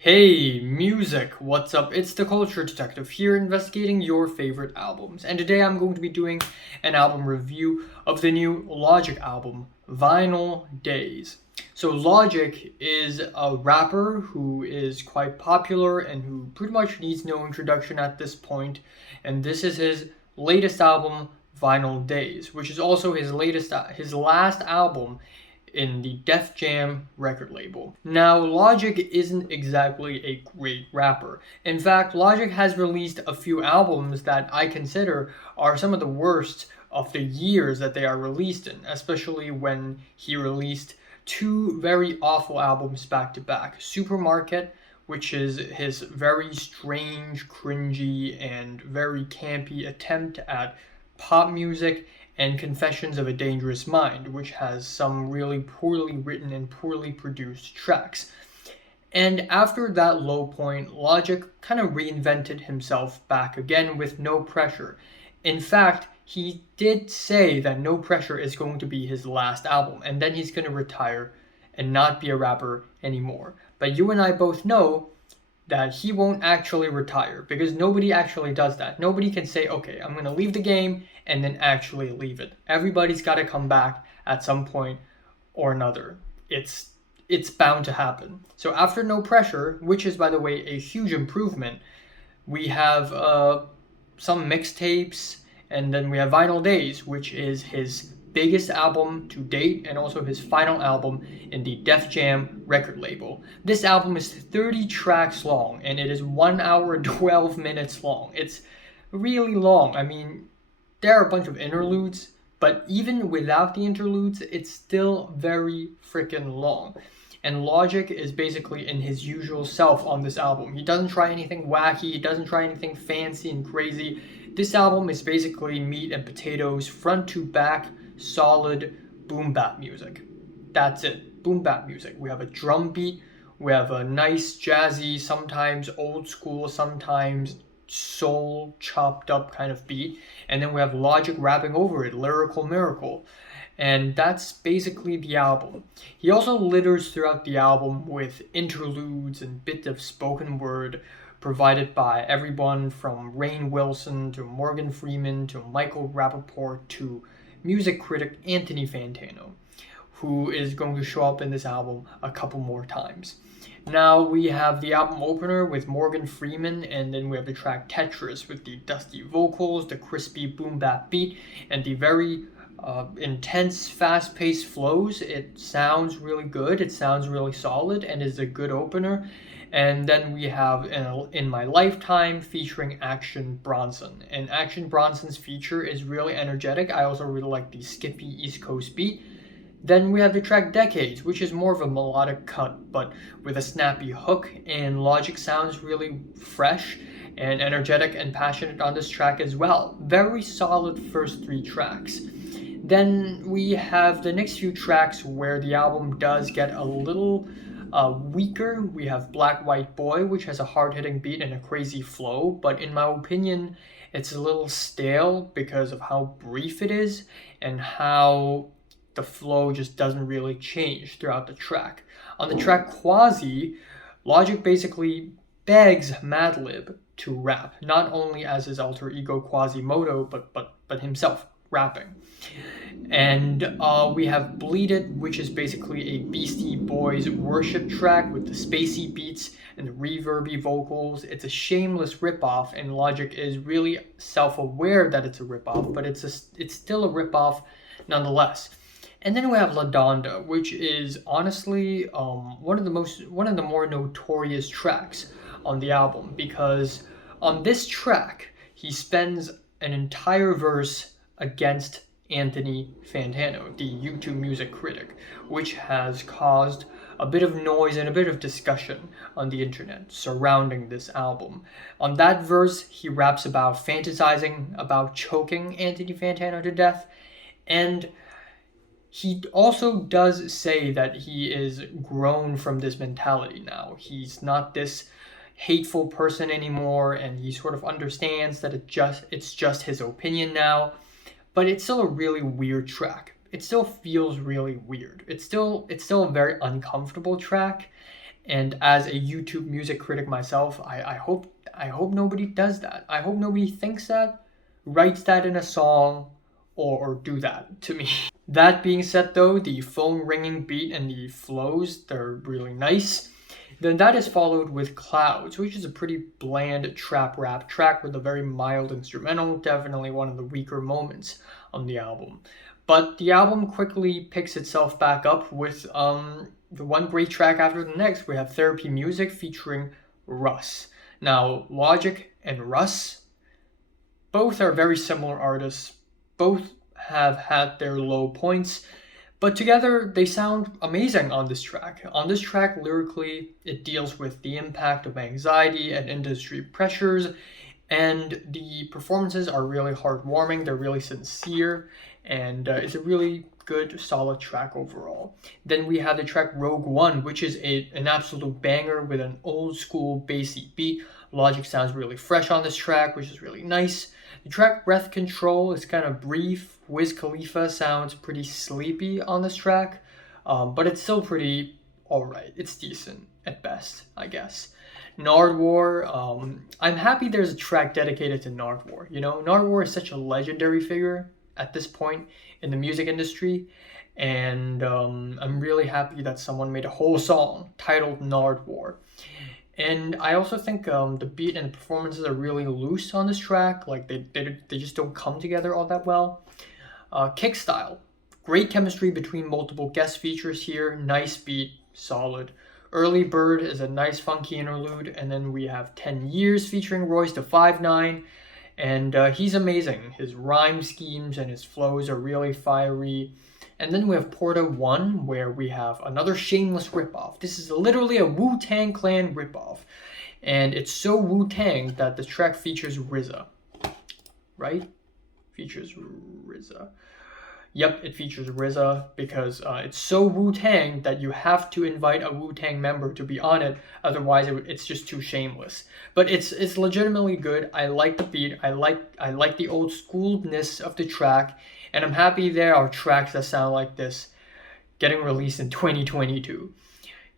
Hey, music, what's up? It's the Culture Detective here investigating your favorite albums. And today I'm going to be doing an album review of the new Logic album, Vinyl Days. So, Logic is a rapper who is quite popular and who pretty much needs no introduction at this point. And this is his latest album, Vinyl Days, which is also his last album in the Def Jam record label. Now, Logic isn't exactly a great rapper. In fact, Logic has released a few albums that I consider are some of the worst of the years that they are released in, especially when he released two very awful albums back to back. Supermarket, which is his very strange, cringy, and very campy attempt at pop music, and Confessions of a Dangerous Mind, which has some really poorly written and poorly produced tracks. And after that low point, Logic kind of reinvented himself back again with No Pressure. In fact, he did say that No Pressure is going to be his last album, and then he's going to retire and not be a rapper anymore. But you and I both know that he won't actually retire because nobody actually does that. Nobody can say, okay, I'm going to leave the game and then actually leave it. Everybody's got to come back at some point or another. It's bound to happen. So after No Pressure, which is, by the way, a huge improvement, we have some mixtapes, and then we have Vinyl Days, which is his biggest album to date and also his final album in the Def Jam record label. This album is 30 tracks long and it is 1 hour and 12 minutes long. It's really long. I mean, there are a bunch of interludes, but even without the interludes, it's still very freaking long. And Logic is basically in his usual self on this album. He doesn't try anything wacky, he doesn't try anything fancy and crazy. This album is basically meat and potatoes, front to back, solid Boombap music. That's it. Boombap music. We have a drum beat, we have a nice jazzy, sometimes old school, sometimes soul chopped up kind of beat, and then we have Logic rapping over it, lyrical miracle. And that's basically the album. He also litters throughout the album with interludes and bits of spoken word provided by everyone from Rainn Wilson to Morgan Freeman to Michael Rappaport to music critic Anthony Fantano, who is going to show up in this album a couple more times. Now we have the album opener with Morgan Freeman, and then we have the track Tetris with the dusty vocals, the crispy boom bap beat, and the very intense, fast-paced flows. It sounds really good, it sounds really solid, and is a good opener. And then we have In My Lifetime featuring Action Bronson. And Action Bronson's feature is really energetic. I also really like the skippy East Coast beat. Then we have the track Decades, which is more of a melodic cut, but with a snappy hook, and Logic sounds really fresh and energetic and passionate on this track as well. Very solid first three tracks. Then we have the next few tracks where the album does get a little weaker. We have Black White Boy, which has a hard-hitting beat and a crazy flow, but in my opinion, it's a little stale because of how brief it is and how the flow just doesn't really change throughout the track. On the track Quasi, Logic basically begs Madlib to rap, not only as his alter ego Quasimodo, but himself rapping. And we have Bleed It, which is basically a Beastie Boys worship track with the spacey beats and the reverby vocals. It's a shameless ripoff, and Logic is really self-aware that it's a ripoff, but it's still a ripoff nonetheless. And then we have Ladanda, which is honestly one of the more notorious tracks on the album, because on this track he spends an entire verse against Anthony Fantano, the YouTube music critic, which has caused a bit of noise and a bit of discussion on the internet surrounding this album. On that verse, he raps about fantasizing about choking Anthony Fantano to death, and he also does say that he is grown from this mentality now. He's not this hateful person anymore, and he sort of understands that it's just his opinion now. But it's still a really weird track. It still feels really weird. It's still a very uncomfortable track, And as a YouTube music critic myself, I hope nobody does that. I hope nobody thinks that, writes that in a song, or do that to me. That being said though, the phone ringing beat and the flows, they're really nice. Then that is followed with Clouds, which is a pretty bland trap rap track with a very mild instrumental, definitely one of the weaker moments on the album. But the album quickly picks itself back up with the one great track after the next. We have Therapy Music featuring Russ. Now, Logic and Russ, both are very similar artists. Both have had their low points, but together they sound amazing on this track. On this track, lyrically, it deals with the impact of anxiety and industry pressures, and the performances are really heartwarming, they're really sincere, and it's a really good, solid track overall. Then we have the track Rogue One, which is an absolute banger with an old school bassy beat. Logic sounds really fresh on this track, which is really nice. The track Breath Control is kind of brief. Wiz Khalifa sounds pretty sleepy on this track, but it's still pretty alright. It's decent at best, I guess. Nardwuar, I'm happy there's a track dedicated to Nardwuar. You know, Nardwuar is such a legendary figure at this point in the music industry, and I'm really happy that someone made a whole song titled Nardwuar. And I also think the beat and the performances are really loose on this track. Like they just don't come together all that well. Kickstyle, great chemistry between multiple guest features here. Nice beat, solid. Early Bird is a nice funky interlude. And then we have 10 Years featuring Royce da 5'9". And he's amazing. His rhyme schemes and his flows are really fiery. And then we have Porta 1, where we have another shameless ripoff. This is literally a Wu-Tang Clan ripoff. And it's so Wu-Tang that the track features RZA. Right? Features RZA. Yep, it features RZA because it's so Wu-Tang that you have to invite a Wu-Tang member to be on it. Otherwise, it's just too shameless. But it's legitimately good. I like the beat. I like the old schoolness of the track. And I'm happy there are tracks that sound like this getting released in 2022.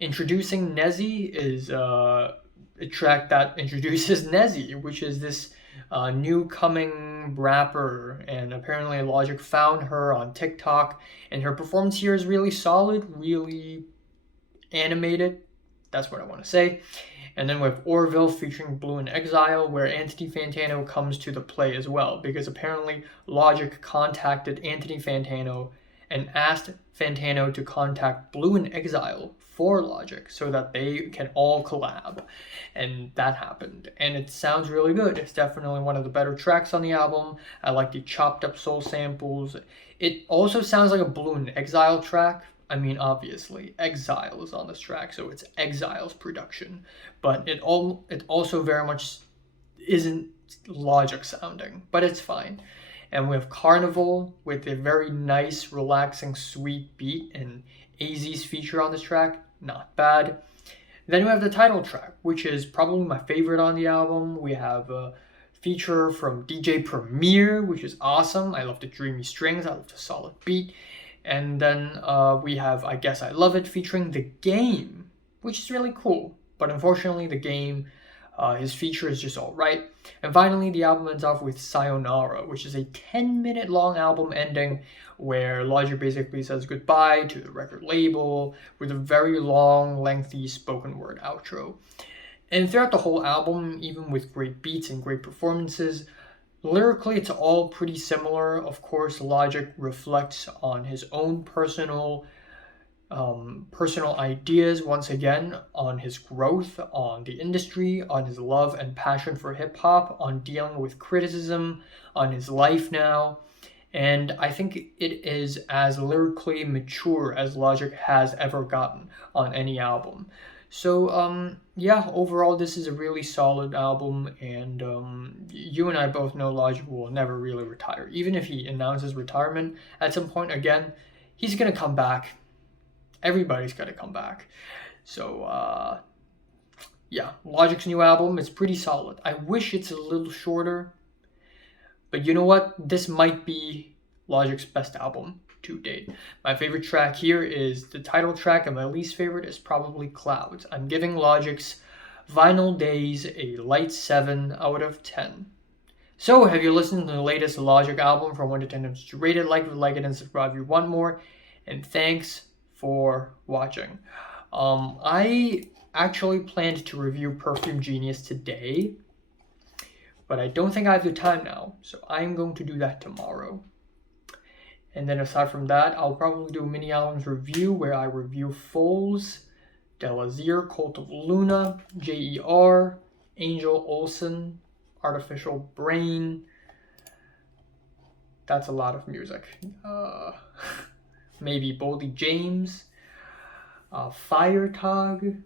Introducing Nezzy is a track that introduces Nezzy, which is this new coming rapper. And apparently Logic found her on TikTok. And her performance here is really solid, really animated. That's what I want to say. And then we have Orville featuring Blue in Exile, where Anthony Fantano comes to the play as well, because apparently Logic contacted Anthony Fantano and asked Fantano to contact Blue in Exile for Logic so that they can all collab. And that happened. And it sounds really good. It's definitely one of the better tracks on the album. I like the chopped up soul samples. It also sounds like a Blue in Exile track. I mean, obviously, Exile is on this track, so it's Exile's production. But it also very much isn't Logic sounding, but it's fine. And we have Carnival with a very nice, relaxing, sweet beat, and AZ's feature on this track, not bad. Then we have the title track, which is probably my favorite on the album. We have a feature from DJ Premier, which is awesome. I love the dreamy strings, I love the solid beat. And then we have I Guess I Love It featuring The Game, which is really cool. But unfortunately, The Game, his feature is just alright. And finally, the album ends off with Sayonara, which is a 10-minute long album ending where Logic basically says goodbye to the record label with a very long, lengthy spoken word outro. And throughout the whole album, even with great beats and great performances, lyrically, it's all pretty similar. Of course, Logic reflects on his own personal ideas, once again, on his growth, on the industry, on his love and passion for hip-hop, on dealing with criticism, on his life now. And I think it is as lyrically mature as Logic has ever gotten on any album. So, yeah, overall, this is a really solid album, and you and I both know Logic will never really retire. Even if he announces retirement at some point, again, he's going to come back. Everybody's got to come back. So, yeah, Logic's new album is pretty solid. I wish it's a little shorter, but you know what? This might be Logic's best album to date. My favorite track here is the title track, and my least favorite is probably Clouds. I'm giving Logic's Vinyl Days a light 7 out of 10. So, have you listened to the latest Logic album? From 1 to 10, just rate it, like it, and subscribe if you want more. And thanks for watching. I actually planned to review Perfume Genius today, but I don't think I have the time now, so I'm going to do that tomorrow. And then aside from that, I'll probably do a mini albums review where I review Foles, Delazir, Cult of Luna, JER, Angel Olsen, Artificial Brain. That's a lot of music. Maybe Boldy James, Fire Tog,